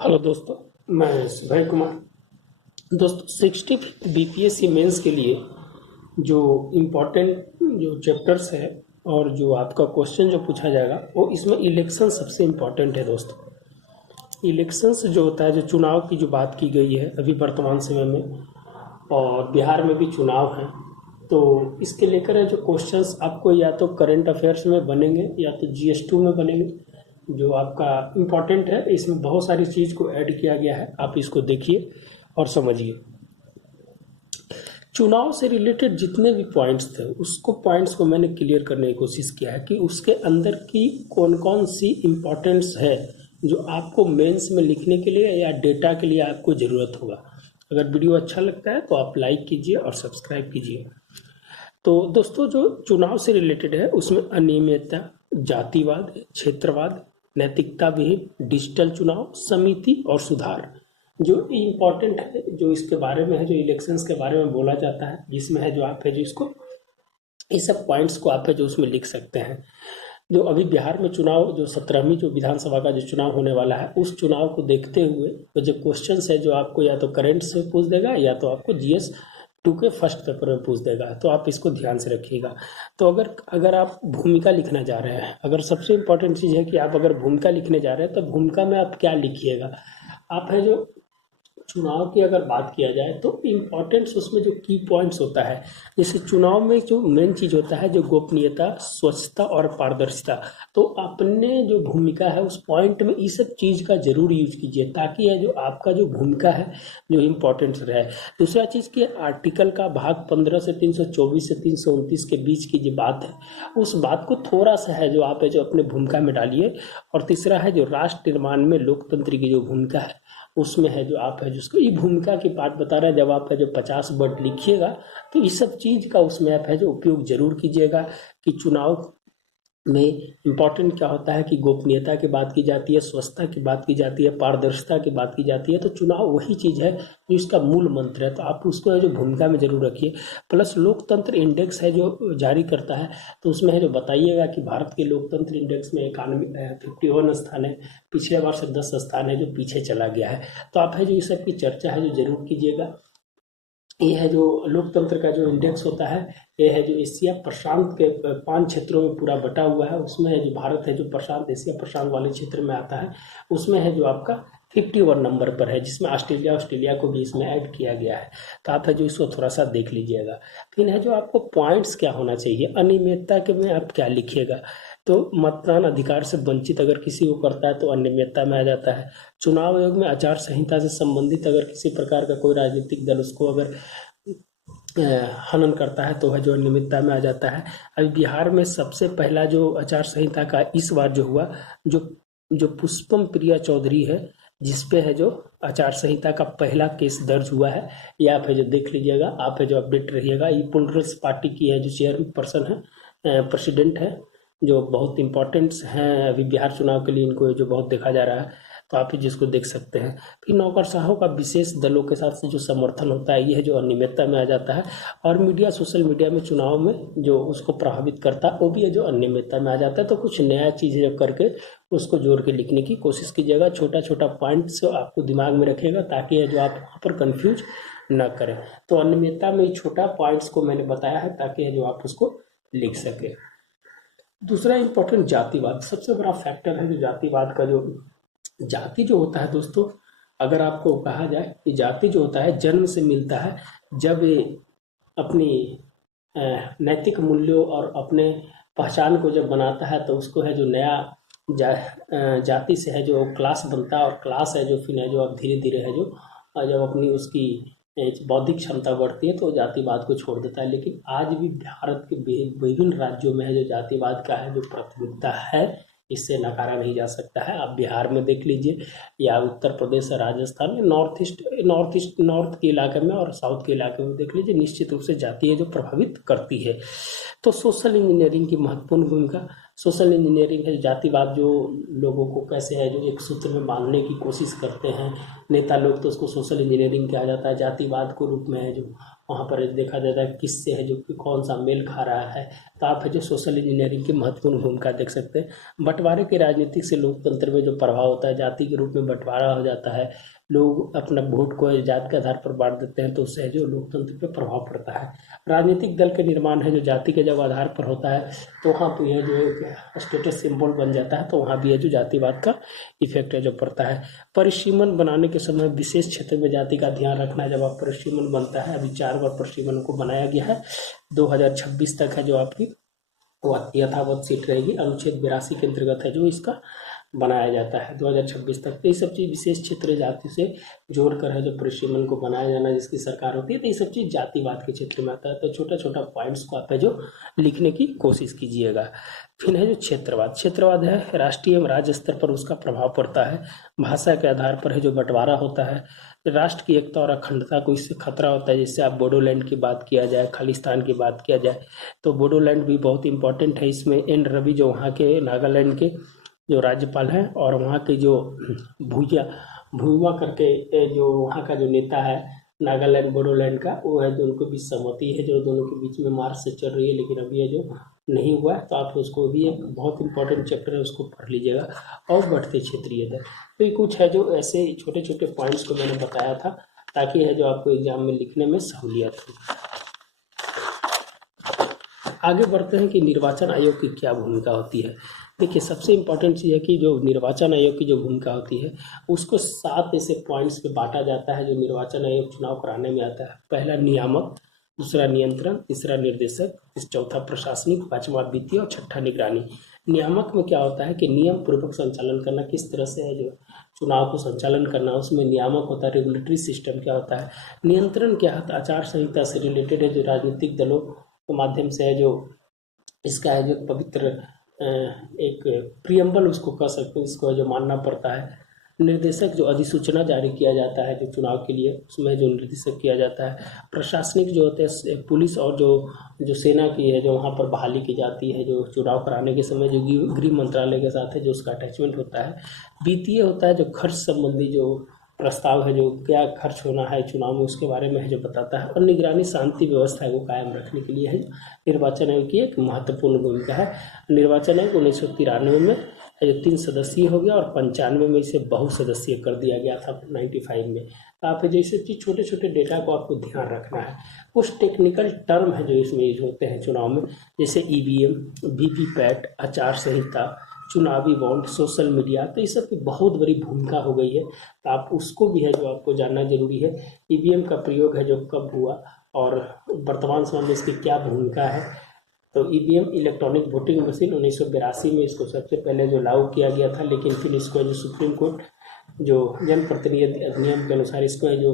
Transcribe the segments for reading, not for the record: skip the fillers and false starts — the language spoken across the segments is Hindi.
हेलो दोस्तों, मैं सुभय कुमार। दोस्तों 65 बीपीएससी मेंस के लिए जो इम्पोर्टेंट जो चैप्टर्स है और जो आपका क्वेश्चन जो पूछा जाएगा वो इसमें इलेक्शन सबसे इम्पोर्टेंट है। दोस्तों इलेक्शंस जो होता है, जो चुनाव की जो बात की गई है अभी वर्तमान समय में, और बिहार में भी चुनाव है, तो इसके लेकर है जो क्वेश्चंस आपको या तो करंट अफेयर्स में बनेंगे या तो जीएस2 में बनेंगे। जो आपका इम्पोर्टेंट है, इसमें बहुत सारी चीज़ को ऐड किया गया है, आप इसको देखिए और समझिए। चुनाव से रिलेटेड जितने भी पॉइंट्स थे उसको पॉइंट्स को मैंने क्लियर करने की कोशिश किया है कि उसके अंदर की कौन कौन सी इम्पोर्टेंस है जो आपको मेंस में लिखने के लिए या डेटा के लिए आपको ज़रूरत होगा। अगर वीडियो अच्छा लगता है तो आप लाइक कीजिए और सब्सक्राइब कीजिए। तो दोस्तों जो चुनाव से रिलेटेड है उसमें अनियमितता, जातिवाद, क्षेत्रवाद, नैतिकता विहीन, डिजिटल चुनाव, समिति और सुधार जो इम्पोर्टेंट है, जो इसके बारे में है, जो इलेक्शंस के बारे में बोला जाता है, जिसमें है जो आप है जो इसको इस सब पॉइंट्स को आप है जो उसमें लिख सकते हैं। जो अभी बिहार में चुनाव, जो 17वीं जो विधानसभा का जो चुनाव होने वाला है, उस चुनाव को देखते हुए तो जो क्वेश्चंस है जो आपको या तो करंट से पूछ देगा या तो आपको जीएस2 के फर्स्ट पेपर में पूछ देगा, तो आप इसको ध्यान से रखिएगा। तो अगर अगर आप भूमिका लिखना जा रहे हैं, अगर सबसे इम्पोर्टेंट चीज़ है कि आप अगर भूमिका लिखने जा रहे हैं तो भूमिका में आप क्या लिखिएगा। आप है जो चुनाव की अगर बात किया जाए तो इम्पोर्टेंस उसमें जो की पॉइंट्स होता है, जैसे चुनाव में जो मेन चीज़ होता है जो गोपनीयता, स्वच्छता और पारदर्शिता, तो अपने जो भूमिका है उस पॉइंट में इस सब चीज़ का जरूर यूज कीजिए ताकि यह जो आपका जो भूमिका है जो इम्पोर्टेंस रहे। दूसरा चीज़ कि आर्टिकल का भाग 15 से 324 से 329 के बीच की जो बात है उस बात को थोड़ा सा है जो आप है जो अपने भूमिका में डालिए। और तीसरा है जो राष्ट्र निर्माण में लोकतंत्र की जो भूमिका है उसमें है जो आप है जिसको ये भूमिका की बात बता रहे हैं। जब आप है जो 50 वर्ड लिखिएगा तो इस सब चीज़ का उसमें आप है जो उपयोग जरूर कीजिएगा कि चुनाव में इम्पोर्टेंट क्या होता है कि गोपनीयता की बात की जाती है, स्वच्छता की बात की जाती है, पारदर्शिता की बात की जाती है। तो चुनाव वही चीज़ है जो इसका मूल मंत्र है, तो आप उसको है जो भूमिका में जरूर रखिए। प्लस लोकतंत्र इंडेक्स है जो जारी करता है, तो उसमें है जो बताइएगा कि भारत के लोकतंत्र इंडेक्स में 51 स्थान है, पिछले बार से 10 स्थान है जो पीछे चला गया है। तो आप है जो इस सब की चर्चा है जो जरूर कीजिएगा। ये है जो लोकतंत्र का जो इंडेक्स होता है, ये है जो एशिया प्रशांत के 5 क्षेत्रों में पूरा बटा हुआ है। उसमें है जो भारत है जो प्रशांत, एशिया प्रशांत वाले क्षेत्र में आता है, उसमें है जो आपका 51 नंबर पर है, जिसमें ऑस्ट्रेलिया को भी इसमें ऐड किया गया है। तो आप है जो इसको थोड़ा सा देख लीजिएगा। फिर है जो आपको पॉइंट्स क्या होना चाहिए, अनियमितता के में आप क्या लिखिएगा। तो मतदान अधिकार से वंचित अगर किसी को करता है तो अनियमितता में आ जाता है। चुनाव आयोग में आचार संहिता से संबंधित अगर किसी प्रकार का कोई राजनीतिक दल उसको अगर हनन करता है तो है जो अनियमितता में आ जाता है। अभी बिहार में सबसे पहला जो आचार संहिता का इस बार जो हुआ, जो जो पुष्पम प्रिया चौधरी है, जिसपे है जो आचार संहिता का पहला केस दर्ज हुआ है, ये आप है जो देख लीजिएगा। आप है जो अपडेट रहिएगा। ये प्लूरल्स पार्टी की है जो चेयरपर्सन है, प्रेसिडेंट है, जो बहुत इंपॉर्टेंट्स हैं अभी बिहार चुनाव के लिए, इनको जो बहुत देखा जा रहा है, तो आप ही जिसको देख सकते हैं। फिर नौकरशाहों का विशेष दलों के साथ से जो समर्थन होता है, ये है जो अनियमितता में आ जाता है। और मीडिया, सोशल मीडिया में चुनाव में जो उसको प्रभावित करता है वो भी है जो अनियमितता में आ जाता है। तो कुछ नया चीज़ें करके उसको जोड़ के लिखने की कोशिश कीजिएगा। छोटा छोटा पॉइंट्स आपको दिमाग में रखिएगा ताकि है जो आप वहाँ पर कन्फ्यूज ना करें। तो अनियमितता में छोटा पॉइंट्स को मैंने बताया है ताकि है जो आप उसको लिख सके। दूसरा इंपॉर्टेंट जातिवाद, सबसे बड़ा फैक्टर है जो जातिवाद का। जो जाति जो होता है दोस्तों, अगर आपको कहा जाए कि जाति जो होता है जन्म से मिलता है, जब ये अपनी नैतिक मूल्यों और अपने पहचान को जब बनाता है तो उसको है जो नया जाति से है जो क्लास बनता है, और क्लास है जो फिर है जो अब धीरे धीरे है जो जब अपनी उसकी बौद्धिक क्षमता बढ़ती है तो जातिवाद को छोड़ देता है। लेकिन आज भी भारत के विभिन्न राज्यों में है जो जातिवाद का है जो प्राथमिकता है, इससे नकारा नहीं जा सकता है। आप बिहार में देख लीजिए या उत्तर प्रदेश, राजस्थान में, नॉर्थ के इलाके में और साउथ के इलाके में देख लीजिए, निश्चित रूप से जाति है जो प्रभावित करती है। तो सोशल इंजीनियरिंग की महत्वपूर्ण भूमिका, सोशल इंजीनियरिंग है जातिवाद, जो लोगों को कैसे है जो एक सूत्र में बांधने की कोशिश करते हैं नेता लोग, तो उसको सोशल इंजीनियरिंग कहा जाता है। जातिवाद को रूप में है जो वहाँ पर देखा जाता है किससे है जो कि कौन सा मेल खा रहा है। तो आप है जो सोशल इंजीनियरिंग की महत्वपूर्ण भूमिका देख सकते हैं। बंटवारे के राजनीतिक से लोकतंत्र में जो प्रभाव होता है, जाति के रूप में बंटवारा हो जाता है, लोग अपना वोट को जात के आधार पर बांट देते हैं, तो उससे जो लोकतंत्र पे प्रभाव पड़ता है। राजनीतिक दल का निर्माण है जो जाति के जब आधार पर होता है, तो वहाँ पर यह जो एक स्टेटस सिंबल बन जाता है, तो वहाँ भी यह जो जातिवाद का इफेक्ट है जो पड़ता है। परिसीमन बनाने के समय विशेष क्षेत्र में जाति का ध्यान रखना है। जब आप परिसीमन बनता है, अभी 4 बार परिसीमन को बनाया गया है, 2026 तक है जो आपकी यथावत सीट रहेगी। अनुच्छेद 82 के अंतर्गत है जो इसका बनाया जाता है 2026 तक। तो ये सब चीज़ विशेष क्षेत्र जाति से जोड़कर है जो परिसीमन को बनाया जाना जिसकी सरकार होती है, तो ये सब चीज़ जातिवाद के क्षेत्र में आता है। तो छोटा छोटा पॉइंट्स को आप है जो लिखने की कोशिश कीजिएगा। फिर है जो क्षेत्रवाद। क्षेत्रवाद है राष्ट्रीय एवं राज्य स्तर पर उसका प्रभाव पड़ता है। भाषा के आधार पर है जो बंटवारा होता है। राष्ट्र की एकता और अखंडता को इससे खतरा होता है। जैसे आप बोडोलैंड की बात किया जाए, खालिस्तान की बात किया जाए, तो बोडोलैंड भी बहुत इंपॉर्टेंट है। इसमें एन रवि जो वहाँ के नागालैंड के जो राज्यपाल हैं, और वहाँ के जो भूया करके जो वहाँ का जो नेता है नागालैंड बोडोलैंड का, वो है जो उनको बीच सहमति है जो दोनों के बीच में मार्च से चल रही है, लेकिन अभी ये जो नहीं हुआ है, तो आप उसको भी एक बहुत इंपॉर्टेंट चैप्टर है उसको पढ़ लीजिएगा। और बढ़ते क्षेत्रीय दर, तो ये कुछ है जो ऐसे छोटे छोटे पॉइंट्स को मैंने बताया था ताकि है जो आपको एग्जाम में लिखने में सहूलियत हो। आगे बढ़ते हैं कि निर्वाचन आयोग की क्या भूमिका होती है। देखिए, सबसे इम्पोर्टेंट चीज़ है कि जो निर्वाचन आयोग की जो भूमिका होती है उसको 7 ऐसे पॉइंट्स पे बांटा जाता है जो निर्वाचन आयोग चुनाव कराने में आता है। पहला नियामक, दूसरा नियंत्रण, तीसरा निर्देशक, चौथा प्रशासनिक, पांचवा वित्तीय और छठा निगरानी। नियामक में क्या होता है कि नियम पूर्वक संचालन करना, किस तरह से है जो चुनाव को संचालन करना, उसमें नियामक होता है। रेगुलेटरी सिस्टम क्या होता है। नियंत्रण क्या होता है, आचार संहिता से रिलेटेड है जो राजनीतिक दलों के माध्यम से है जो इसका है जो पवित्र एक प्रियम्बल उसको कह सकते हैं, इसको जो मानना पड़ता है। निर्देशक जो अधिसूचना जारी किया जाता है जो चुनाव के लिए, उसमें जो निर्देशक किया जाता है। प्रशासनिक जो होते हैं पुलिस और जो सेना की है जो वहाँ पर बहाली की जाती है जो चुनाव कराने के समय, जो गृह मंत्रालय के साथ है जो उसका अटैचमेंट होता है। वित्तीय होता है जो खर्च संबंधी जो प्रस्ताव है जो क्या खर्च होना है चुनाव में उसके बारे में है जो बताता है। और निगरानी शांति व्यवस्था को कायम रखने के लिए है निर्वाचन आयोग की एक महत्वपूर्ण भूमिका है। निर्वाचन आयोग 1993 में जो 3 सदस्यीय हो गया और 95 में इसे बहुसदस्यीय कर दिया गया था 95 में। तो आप जैसे चीज छोटे छोटे डेटा को आपको ध्यान रखना है। कुछ टेक्निकल टर्म है जो इसमें यूज होते हैं चुनाव में, जैसे ईवीएम, वीवीपैट, आचार संहिता, चुनावी बॉन्ड, सोशल मीडिया, तो इस सब की बहुत बड़ी भूमिका हो गई है। तो आप उसको भी है जो आपको जानना जरूरी है। ईवीएम का प्रयोग है जो कब हुआ और वर्तमान समय में इसकी क्या भूमिका है। तो ईवीएम इलेक्ट्रॉनिक वोटिंग मशीन 1982 में इसको सबसे पहले जो लागू किया गया था, लेकिन फिर इसको जो सुप्रीम कोर्ट जो जनप्रतिनिधि अधिनियम के अनुसार इसको है जो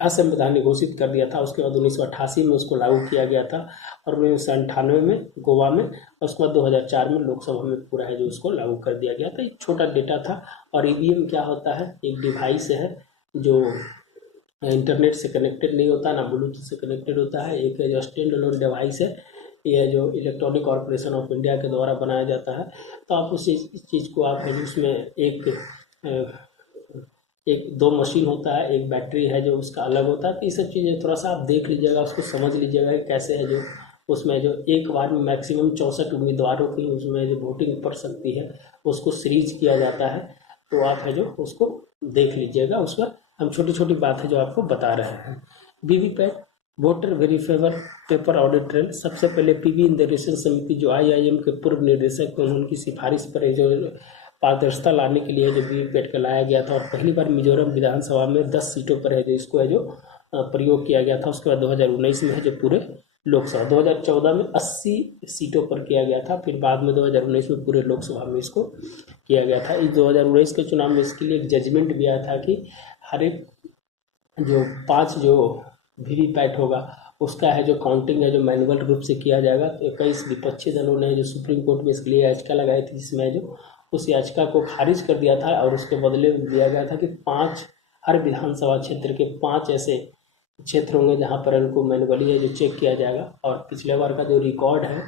असंवैधानिक घोषित कर दिया था। उसके बाद 1988 में उसको लागू किया गया था और 1998 में गोवा में, और उसके बाद 2004 में लोकसभा में पूरा है जो उसको लागू कर दिया गया था। एक छोटा डेटा था। और ईवीएम क्या होता है, एक डिवाइस है जो इंटरनेट से कनेक्टेड नहीं होता ना ब्लूटूथ से कनेक्टेड होता है। एक जो स्टैंड अलोन डिवाइस है, यह जो इलेक्ट्रॉनिक कॉर्पोरेशन ऑफ इंडिया के द्वारा बनाया जाता है। तो आप उस चीज़ को आप है उसमें एक 2 मशीन होता है, एक बैटरी है जो उसका अलग होता है। तो ये सब चीज़ें थोड़ा सा आप देख लीजिएगा, उसको समझ लीजिएगा कैसे है जो उसमें जो एक बार में मैक्सिमम 64 उम्मीदवारों की उसमें जो वोटिंग पड़ सकती है उसको सीरीज किया जाता है। तो आप है जो उसको देख लीजिएगा, उस पर हम छोटी छोटी बात है जो आपको बता रहे हैं। VVPAT, voter verifier paper audit trail. सबसे पहले पीवी इंदरेशन समिति जो आईआईएम के पूर्व निदेशक थे, उनकी सिफारिश पर जो पारदर्शिता लाने के लिए जो वीवीपैट का लाया गया था। और पहली बार मिजोरम विधानसभा में 10 सीटों पर है जो इसको है जो प्रयोग किया गया था। उसके बाद 2019 में है जो पूरे लोकसभा, 2014 में 80 सीटों पर किया गया था। फिर बाद में 2019 में पूरे लोकसभा में इसको किया गया था। इस 2019 के चुनाव में इसके लिए एक जजमेंट भी आया था कि हर एक जो 5 जो वीवीपैट होगा उसका है जो काउंटिंग है जो मैनुअल रूप से किया जाएगा। तो 21 विपक्षी दलों ने जो सुप्रीम कोर्ट में इसके लिए याचिका लगाई थी, जिसमें जो उस याचिका को खारिज कर दिया था और उसके बदले में दिया गया था कि 5 हर विधानसभा क्षेत्र के 5 ऐसे क्षेत्र होंगे जहां पर उनको मैनुअली है जो चेक किया जाएगा। और पिछले बार का जो रिकॉर्ड है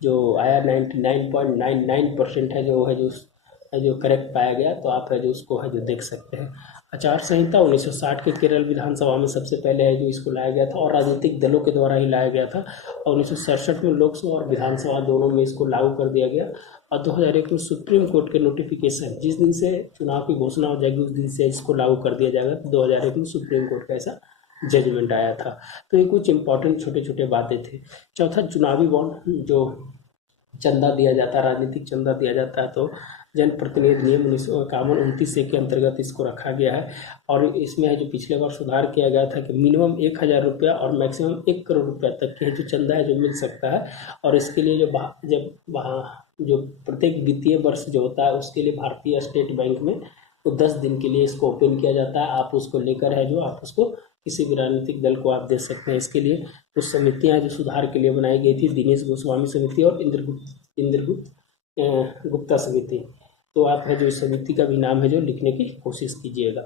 जो आया 99.99% है जो करेक्ट पाया गया। तो आप है जो उसको है जो देख सकते हैं। आचार संहिता 1960 के केरल विधानसभा में सबसे पहले है जो इसको लाया गया था, और राजनीतिक दलों के द्वारा ही लाया गया था। और 1967 में लोकसभा और विधानसभा दोनों में इसको लागू कर दिया गया। और 2001 में सुप्रीम कोर्ट के नोटिफिकेशन, जिस दिन से चुनाव की घोषणा हो जाएगी उस दिन से इसको लागू कर दिया जाएगा। 2001 में सुप्रीम कोर्ट का ऐसा जजमेंट आया था। तो ये कुछ इंपॉर्टेंट छोटे छोटे बातें थे। चौथा, चुनावी बॉन्ड, जो चंदा दिया जाता है, राजनीतिक चंदा दिया जाता है, तो जनप्रतिनिधि नियम 1951-29 के अंतर्गत इसको रखा गया है। और इसमें है जो पिछले बार सुधार किया गया था कि मिनिमम 1,000 रुपया और मैक्सिमम 1 करोड़ रुपया तक के जो चंदा है जो मिल सकता है। और इसके लिए जब वहाँ जो प्रत्येक वित्तीय वर्ष जो होता है उसके लिए भारतीय स्टेट बैंक में तो 10 दिन के लिए इसको ओपन किया जाता है। आप उसको लेकर है जो आप उसको किसी भी राजनीतिक दल को आप दे सकते हैं। इसके लिए कुछ समितियां जो सुधार के लिए बनाई गई थी, दिनेश गोस्वामी समिति और इंद्रगुप्त गुप्ता समिति। तो आप है जो इस समिति का भी नाम है जो लिखने की कोशिश कीजिएगा।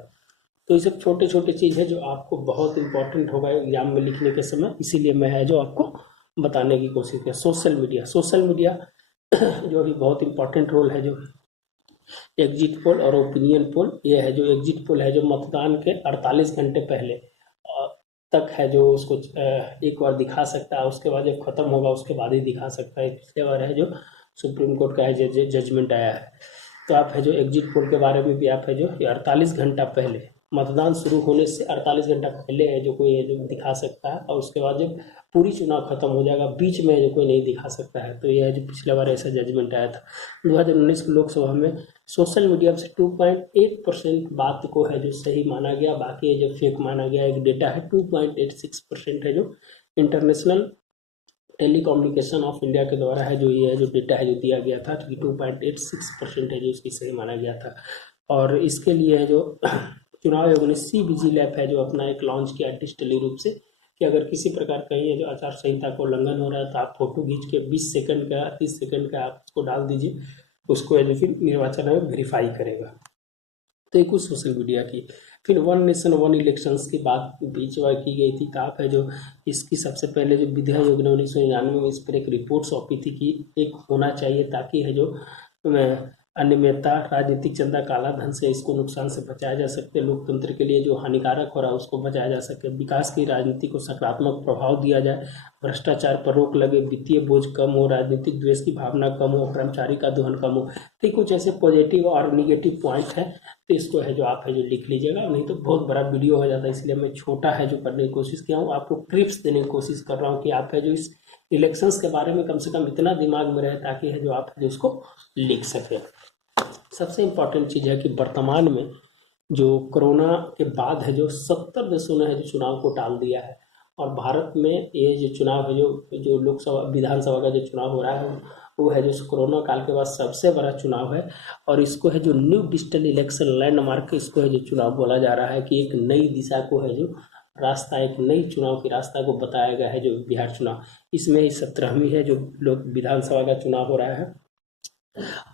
तो ये सब छोटे छोटे चीज़ है जो आपको बहुत इंपॉर्टेंट होगा एग्जाम में लिखने के समय, इसीलिए मैं है जो आपको बताने की कोशिश किया। सोशल मीडिया जो अभी बहुत इंपॉर्टेंट रोल है, जो एग्जिट पोल और ओपिनियन पोल। ये है जो एग्जिट पोल है जो मतदान के 48 घंटे पहले तक है जो उसको एक बार दिखा सकता है, उसके बाद जब खत्म होगा उसके बाद ही दिखा सकता है। पिछले बार है जो सुप्रीम कोर्ट का है जजमेंट आया है। तो आप है जो एग्जिट पोल के बारे में भी आप है जो 48 घंटा पहले, मतदान शुरू होने से 48 घंटा पहले है जो कोई है जो दिखा सकता है, और उसके बाद जब पूरी चुनाव खत्म हो जाएगा बीच में जो कोई नहीं दिखा सकता है। तो यह है जो पिछले बार ऐसा जजमेंट आया था। 2019 की लोकसभा में सोशल मीडिया से 2.8% बात को है जो सही माना गया, बाकी है जो फेक माना गया। एक डेटा है 2.86% है जो इंटरनेशनल टेलीकम्युनिकेशन ऑफ इंडिया के द्वारा है जो ये है जो डेटा है जो दिया गया था, कि 2.86% है जो उसकी सही माना गया था। और इसके लिए है जो चुनाव आयोग ने CVGIL है जो अपना एक लॉन्च किया डिजिटली रूप से, कि अगर किसी प्रकार कहीं है जो आचार संहिता को उल्लंघन हो रहा है तो आप फोटो खींच के 20 सेकंड का 30 सेकंड का आप उसको डाल दीजिए, उसको है जो फिर निर्वाचन आयोग वेरीफाई करेगा। तो ये कुछ सोशल मीडिया की। फिर 1 नेशन 1 इलेक्शंस की बात बीच बार की गई थी। तो आप है जो इसकी सबसे पहले जो विधि आयोग ने 1999 में इस पर एक रिपोर्ट सौंपी थी कि एक होना चाहिए, ताकि है जो अनियमितता, राजनीतिक चंदा, काला धन से इसको नुकसान से बचाया जा सके, लोकतंत्र के लिए जो हानिकारक हो रहा है उसको बचाया जा सके, विकास की राजनीति को सकारात्मक प्रभाव दिया जाए, भ्रष्टाचार पर रोक लगे, वित्तीय बोझ कम हो, राजनीतिक द्वेष की भावना कम हो, कर्मचारी का दोहन कम हो। तो कुछ ऐसे पॉजिटिव और निगेटिव पॉइंट है, तो इसको है जो आप है जो लिख लीजिएगा, नहीं तो बहुत बड़ा वीडियो हो जाता है। इसलिए मैं छोटा है जो करने की कोशिश किया हूँ, आपको क्लिप्स देने की कोशिश कर रहा हूँ कि आप है जो इस इलेक्शंस के बारे में कम से कम इतना दिमाग में रहे, ताकि है जो आप है जो उसको लिख सके। सबसे इम्पॉर्टेंट चीज़ है कि वर्तमान में जो कोरोना के बाद है जो 70 देशों ने है जो चुनाव को टाल दिया है, और भारत में ये जो चुनाव है जो लोकसभा विधानसभा का जो चुनाव हो रहा है वो है जो कोरोना काल के बाद सबसे बड़ा चुनाव है। और इसको है जो न्यू डिजिटल इलेक्शन लैंडमार्क इसको है जो चुनाव बोला जा रहा है, कि एक नई दिशा को है जो रास्ता, एक नई चुनाव की रास्ता को बताया गया है जो बिहार चुनाव। इसमें 17वीं है जो लोक विधानसभा का चुनाव हो रहा है।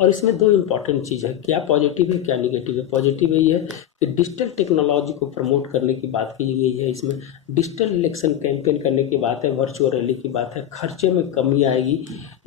और इसमें दो इम्पॉर्टेंट चीज़ है, क्या पॉजिटिव है क्या निगेटिव है। पॉजिटिव यही है कि डिजिटल टेक्नोलॉजी को प्रमोट करने की बात की गई है, इसमें डिजिटल इलेक्शन कैंपेन करने की बात है, वर्चुअल रैली की बात है, खर्चे में कमी आएगी,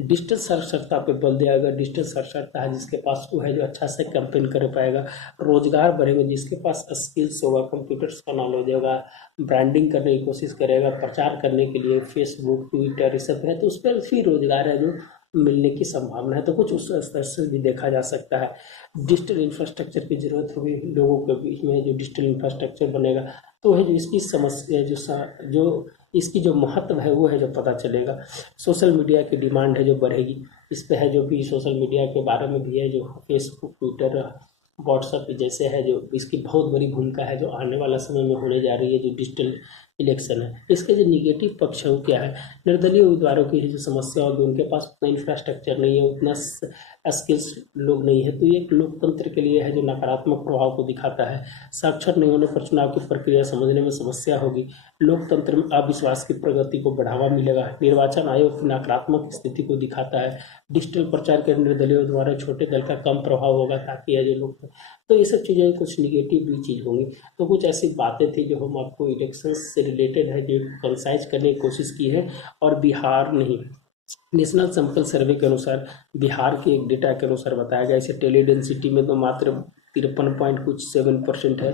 डिजिटल साक्षरता पे बल दिया गया। डिजिटल साक्षरता है जिसके पास वो है जो अच्छा से कैंपेन कर पाएगा, रोजगार बढ़ेगा जिसके पास स्किल्स होगा, कंप्यूटर्स का नॉलेज होगा, ब्रांडिंग करने की कोशिश करेगा, प्रचार करने के लिए फेसबुक ट्विटर ये सब है, तो उस पर भी रोजगार है जो मिलने की संभावना है। तो कुछ उस स्तर से भी देखा जा सकता है। डिजिटल इंफ्रास्ट्रक्चर की जरूरत होगी लोगों के बीच में, जो डिजिटल इंफ्रास्ट्रक्चर बनेगा तो है जो इसकी समस्या जो इसकी जो महत्व है वो है जो पता चलेगा। सोशल मीडिया की डिमांड है जो बढ़ेगी, इस पे है जो भी सोशल मीडिया के बारे में भी है जो फेसबुक ट्विटर व्हाट्सएप जैसे है जो इसकी बहुत बड़ी भूमिका है जो आने वाला समय में होने जा रही है जो डिजिटल इलेक्शन है। इसके जो निगेटिव पक्ष है वो क्या है, निर्दलीय उम्मीदवारों की जो समस्या होगी, उनके पास उतना इंफ्रास्ट्रक्चर नहीं है, उतना स्किल्स लोग नहीं है, तो ये एक लोकतंत्र के लिए है जो नकारात्मक प्रभाव को दिखाता है। साक्षर नहीं होने पर चुनाव की प्रक्रिया समझने में समस्या होगी, लोकतंत्र में अविश्वास की प्रगति को बढ़ावा मिलेगा, निर्वाचन आयोग की नकारात्मक स्थिति को दिखाता है, डिजिटल प्रचार के निर्दलीय द्वारा छोटे दल का कम प्रभाव होगा, ताकि ये जो लोग, तो ये सब चीज़ें कुछ निगेटिव भी चीज़ होंगी। तो कुछ ऐसी बातें थी जो हम आपको इलेक्शन से रिलेटेड है जो कंसाइज करने की कोशिश की है, और बिहार नहीं नेशनल सैंपल सर्वे के अनुसार बिहार के एक डेटा के अनुसार बताया गया, इसे टेली डेंसिटी में तो मात्र 53.7% है।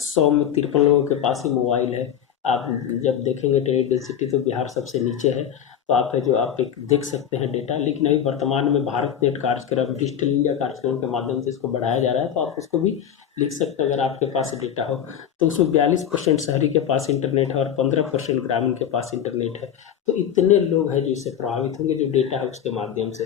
100 में 53 लोगों के पास ही मोबाइल है। आप जब देखेंगे टेली डेंसिटी तो बिहार सबसे नीचे है। तो आप है जो आप एक देख सकते हैं डेटा। लेकिन अभी वर्तमान में भारत नेट कार्यक्रम, डिजिटल इंडिया कार्यक्रम के माध्यम से इसको बढ़ाया जा रहा है, तो आप उसको भी लिख सकते हैं अगर आपके पास डेटा हो। तो उसमें 42% शहरी के पास इंटरनेट है और 15% ग्रामीण के पास इंटरनेट है। तो इतने लोग हैं जो इससे प्रभावित होंगे, जो डेटा है उसके माध्यम से।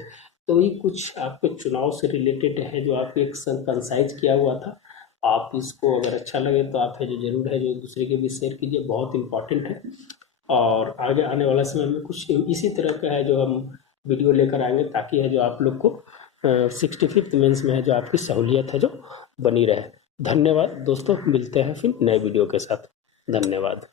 तो ये कुछ आपके चुनाव से रिलेटेड है जो आपके एक कंसाइज किया हुआ था। आप इसको अगर अच्छा लगे तो आप है जो जरूर है जो दूसरे के भी शेयर कीजिए, बहुत इंपॉर्टेंट है। और आगे आने वाला समय में कुछ इसी तरह का है जो हम वीडियो लेकर आएंगे, ताकि है जो आप लोग को 65th मेंस में है जो आपकी सहूलियत है जो बनी रहे। धन्यवाद दोस्तों, मिलते हैं फिर नए वीडियो के साथ। धन्यवाद।